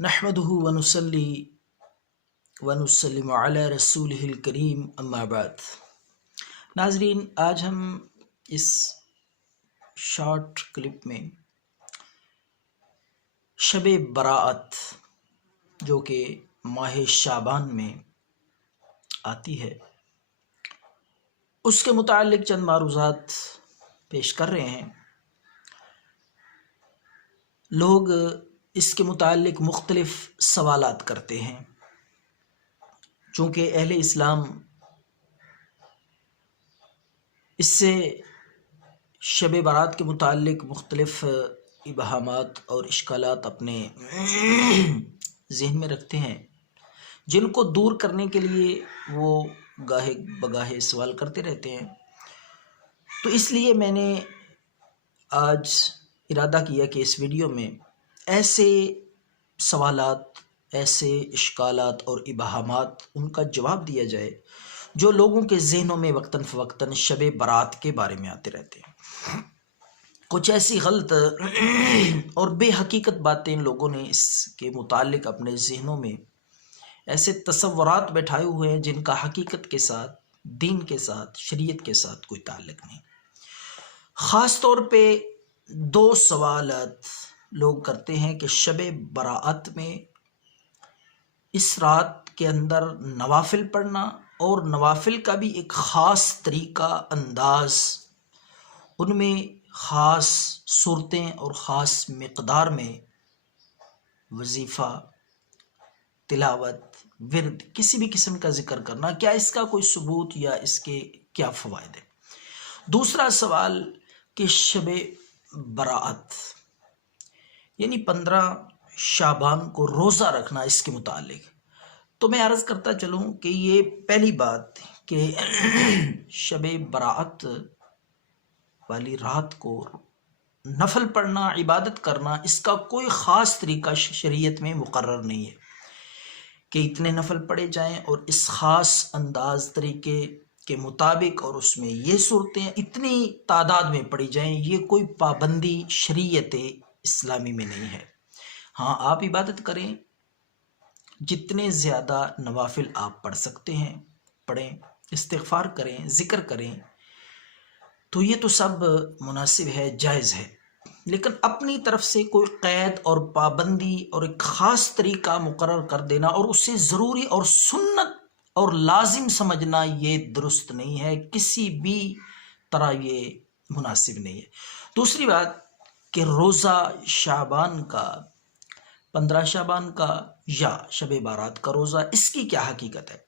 نحمده ونصلي ونسلم علی رسولہ الکریم اما بعد۔ ناظرین، آج ہم اس شارٹ کلپ میں شب براءت جو کہ ماہ شعبان میں آتی ہے اس کے متعلق چند معروضات پیش کر رہے ہیں۔ لوگ اس کے متعلق مختلف سوالات کرتے ہیں، چونکہ اہل اسلام اس سے شب برات کے متعلق مختلف ابہامات اور اشکالات اپنے ذہن میں رکھتے ہیں، جن کو دور کرنے کے لیے وہ گاہے بگاہے سوال کرتے رہتے ہیں۔ تو اس لیے میں نے آج ارادہ کیا کہ اس ویڈیو میں ایسے سوالات، ایسے اشکالات اور ابہامات ان کا جواب دیا جائے جو لوگوں کے ذہنوں میں وقتاً فوقتاً شب برات کے بارے میں آتے رہتے ہیں۔ کچھ ایسی غلط اور بے حقیقت باتیں لوگوں نے اس کے متعلق اپنے ذہنوں میں ایسے تصورات بیٹھائے ہوئے ہیں جن کا حقیقت کے ساتھ، دین کے ساتھ، شریعت کے ساتھ کوئی تعلق نہیں۔ خاص طور پہ دو سوالات لوگ کرتے ہیں کہ شب براءت میں اس رات کے اندر نوافل پڑھنا اور نوافل کا بھی ایک خاص طریقہ، انداز، ان میں خاص صورتیں اور خاص مقدار میں وظیفہ، تلاوت، ورد، کسی بھی قسم کا ذکر کرنا، کیا اس کا کوئی ثبوت یا اس کے کیا فوائد ہیں؟ دوسرا سوال کہ شب براءت یعنی 15 شعبان کو روزہ رکھنا، اس کے متعلق تو میں عرض کرتا چلوں کہ یہ پہلی بات کہ شب براءت والی رات کو نفل پڑھنا، عبادت کرنا، اس کا کوئی خاص طریقہ شریعت میں مقرر نہیں ہے کہ اتنے نفل پڑھے جائیں اور اس خاص انداز طریقے کے مطابق اور اس میں یہ صورتیں اتنی تعداد میں پڑھی جائیں، یہ کوئی پابندی شریعت اسلامی میں نہیں ہے۔ ہاں، آپ عبادت کریں، جتنے زیادہ نوافل آپ پڑھ سکتے ہیں پڑھیں، استغفار کریں، ذکر کریں، تو یہ تو سب مناسب ہے، جائز ہے، لیکن اپنی طرف سے کوئی قید اور پابندی اور ایک خاص طریقہ مقرر کر دینا اور اسے ضروری اور سنت اور لازم سمجھنا، یہ درست نہیں ہے، کسی بھی طرح یہ مناسب نہیں ہے۔ دوسری بات کہ روزہ شعبان کا، 15 شعبان کا یا شب برات کا روزہ، اس کی کیا حقیقت ہے؟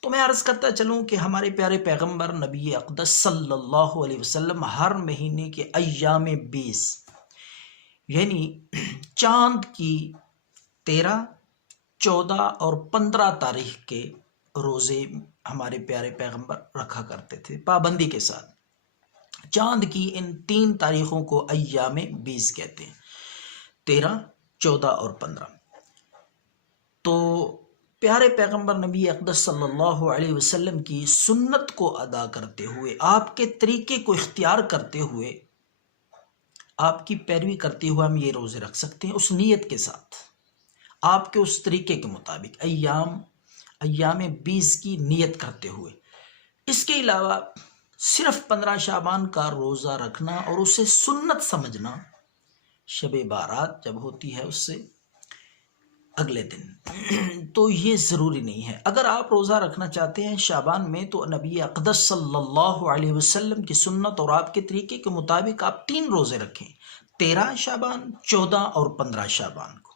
تو میں عرض کرتا چلوں کہ ہمارے پیارے پیغمبر نبی اقدس صلی اللہ علیہ وسلم ہر مہینے کے ایام 20 یعنی چاند کی 13، 14 اور 15 تاریخ کے روزے ہمارے پیارے پیغمبر رکھا کرتے تھے پابندی کے ساتھ۔ چاند کی ان 3 تاریخوں کو ایام 20 کہتے ہیں، 13، 14 اور 15۔ تو پیارے پیغمبر نبی اقدس صلی اللہ علیہ وسلم کی سنت کو ادا کرتے ہوئے، آپ کے طریقے کو اختیار کرتے ہوئے، آپ کی پیروی کرتے ہوئے ہم یہ روزے رکھ سکتے ہیں اس نیت کے ساتھ، آپ کے اس طریقے کے مطابق، ایام 20 کی نیت کرتے ہوئے۔ اس کے علاوہ صرف 15 شعبان کا روزہ رکھنا اور اسے سنت سمجھنا، شب بارات جب ہوتی ہے اس سے اگلے دن، تو یہ ضروری نہیں ہے۔ اگر آپ روزہ رکھنا چاہتے ہیں شعبان میں تو نبی اقدس صلی اللہ علیہ وسلم کی سنت اور آپ کے طریقے کے مطابق آپ 3 روزے رکھیں، 13 شعبان، 14 اور 15 شعبان کو۔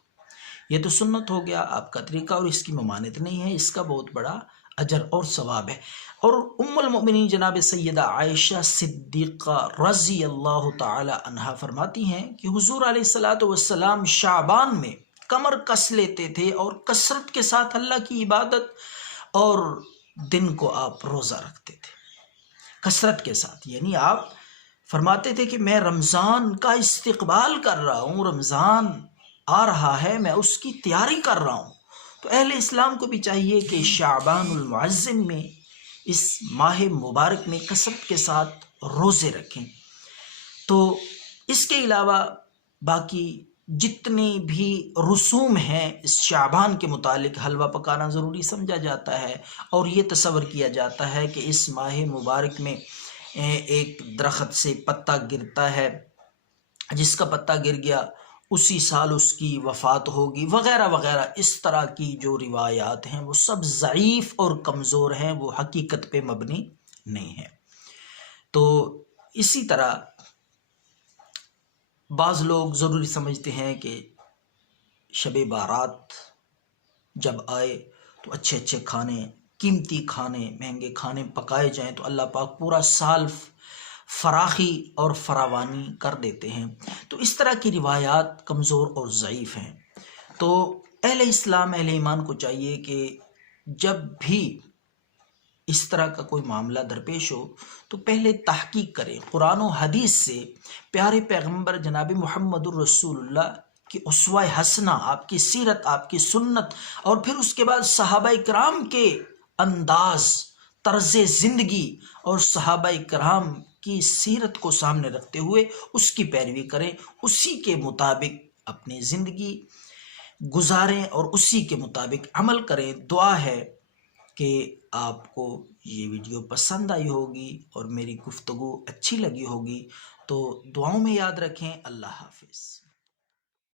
یہ تو سنت ہو گیا، آپ کا طریقہ، اور اس کی ممانعت نہیں ہے، اس کا بہت بڑا اجر اور ثواب ہے۔ اور ام المؤمنین جناب سیدہ عائشہ صدیقہ رضی اللہ تعالی عنہا فرماتی ہیں کہ حضور علیہ الصلوۃ والسلام شعبان میں کمر کس لیتے تھے اور کثرت کے ساتھ اللہ کی عبادت، اور دن کو آپ روزہ رکھتے تھے کثرت کے ساتھ، یعنی آپ فرماتے تھے کہ میں رمضان کا استقبال کر رہا ہوں، رمضان آ رہا ہے، میں اس کی تیاری کر رہا ہوں۔ تو اہل اسلام کو بھی چاہیے کہ شعبان المعظم میں، اس ماہ مبارک میں کثرت کے ساتھ روزے رکھیں۔ تو اس کے علاوہ باقی جتنی بھی رسوم ہیں اس شعبان کے متعلق حلوہ پکانا ضروری سمجھا جاتا ہے، اور یہ تصور کیا جاتا ہے کہ اس ماہ مبارک میں ایک درخت سے پتا گرتا ہے، جس کا پتا گر گیا اسی سال اس کی وفات ہوگی، وغیرہ وغیرہ۔ اس طرح کی جو روایات ہیں وہ سب ضعیف اور کمزور ہیں، وہ حقیقت پہ مبنی نہیں ہیں۔ تو اسی طرح بعض لوگ ضروری سمجھتے ہیں کہ شب بارات جب آئے تو اچھے اچھے کھانے، قیمتی کھانے، مہنگے کھانے پکائے جائیں تو اللہ پاک پورا سال فراخی اور فراوانی کر دیتے ہیں۔ تو اس طرح کی روایات کمزور اور ضعیف ہیں۔ تو اہل اسلام، اہل ایمان کو چاہیے کہ جب بھی اس طرح کا کوئی معاملہ درپیش ہو تو پہلے تحقیق کریں، قرآن و حدیث سے پیارے پیغمبر جناب محمد الرسول اللہ کی اسوہ حسنہ، آپ کی سیرت، آپ کی سنت، اور پھر اس کے بعد صحابہ کرام کے انداز، طرز زندگی اور صحابہ کرام کی سیرت کو سامنے رکھتے ہوئے اس کی پیروی کریں، اسی کے مطابق اپنی زندگی گزاریں اور اسی کے مطابق عمل کریں۔ دعا ہے کہ آپ کو یہ ویڈیو پسند آئی ہوگی اور میری گفتگو اچھی لگی ہوگی، تو دعاؤں میں یاد رکھیں۔ اللہ حافظ۔